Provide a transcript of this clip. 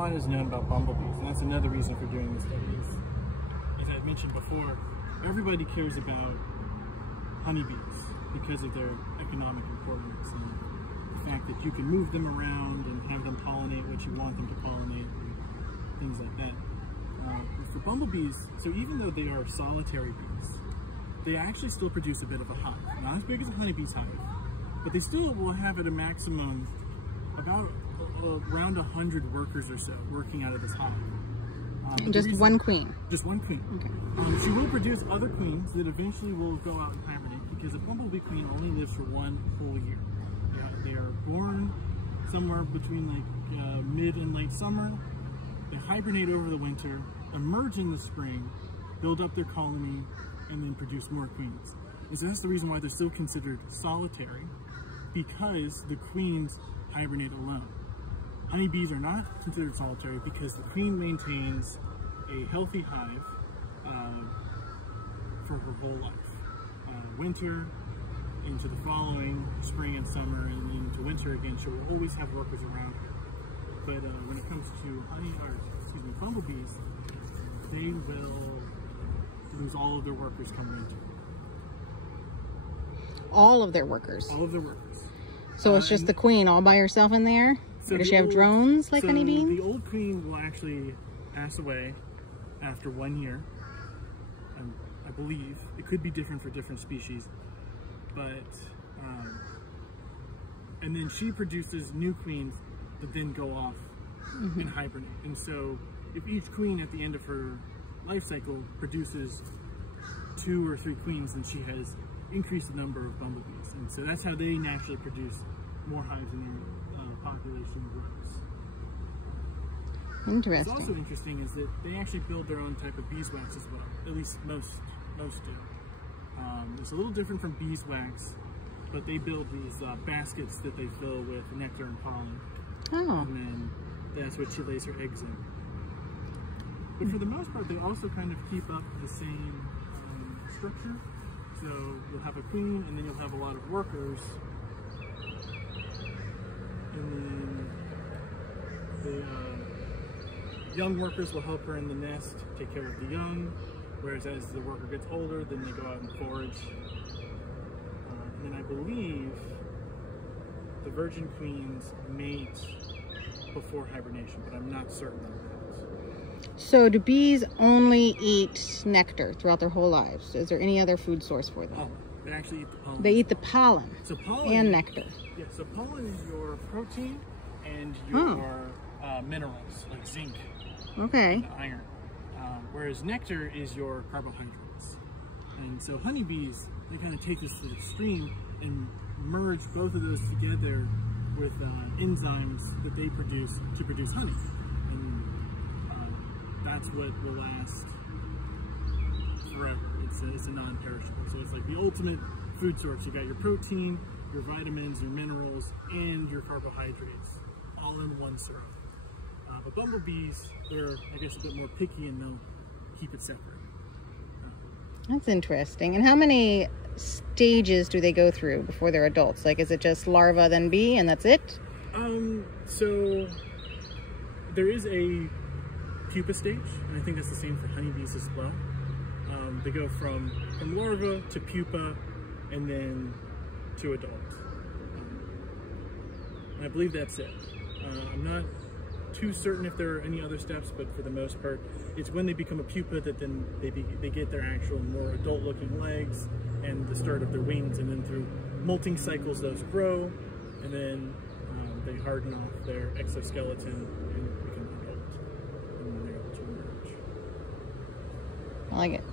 lot is known about bumblebees, and that's another reason for doing this study. As I mentioned before, everybody cares about honeybees because of their economic importance and the fact that you can move them around and have them pollinate what you want them to pollinate and things like that. For bumblebees, so even though they are solitary bees, they actually still produce a bit of a hive. Not as big as a honeybee's hive, but they still will have at a maximum about around 100 workers or so working out of this hive. And just one queen? Just one queen. Okay. She will produce other queens that eventually will go out and hibernate, because a bumblebee queen only lives for one whole year. They are born somewhere between like mid and late summer. They hibernate over the winter, emerge in the spring, build up their colony, and then produce more queens. And so that's the reason why they're still considered solitary, because the queens hibernate alone. Honeybees are not considered solitary because the queen maintains a healthy hive for her whole life. Winter into the following spring and summer, and then into winter again, she will always have workers around her. But when it comes to bumblebees, they will lose all of their workers come winter. All of their workers? All of their workers. So it's just the queen all by herself in there? So or does she have drones like honeybees? The old queen will actually pass away after 1 year. I believe. It could be different for different species. But, and then she produces new queens that then go off and hibernate. And so if each queen at the end of her life cycle produces 2 or 3 queens, then she has increased the number of bumblebees. And so that's how they naturally produce more hives in their population grows. Interesting. What's also interesting is that they actually build their own type of beeswax as well. At least most do. It's a little different from beeswax, but they build these baskets that they fill with nectar and pollen. Oh. And then that's what she lays her eggs in. But for the most part, they also kind of keep up the same structure. So you'll have a queen, and then you'll have a lot of workers. And then the young workers will help her in the nest, take care of the young. Whereas as the worker gets older, then they go out and forage. And I believe the virgin queens mate before hibernation, but I'm not certain on that. So do bees only eat nectar throughout their whole lives? Is there any other food source for them? Oh, they actually eat the pollen. They eat the pollen, so pollen and nectar. Yeah, so pollen is your protein and your minerals, like zinc and iron. Whereas nectar is your carbohydrates. And so honeybees, they kind of take this to the extreme and merge both of those together with enzymes that they produce to produce honey. And that's what will last forever. It's a non-perishable. So it's like the ultimate food source. You got your protein, your vitamins, your minerals, and your carbohydrates all in one syrup. But bumblebees, they're, I guess, a bit more picky, and they'll keep it separate. That's interesting. And how many stages do they go through before they're adults? Like, is it just larva, then bee, and that's it? So there is a pupa stage, and I think that's the same for honeybees as well. They go from larva to pupa, and then to adult. And I believe that's it. I'm not too certain if there are any other steps, but for the most part, it's when they become a pupa that then they get their actual more adult-looking legs and the start of their wings, and then through molting cycles those grow, and then they harden off their exoskeleton and become adult, and then they're able to emerge. I like it.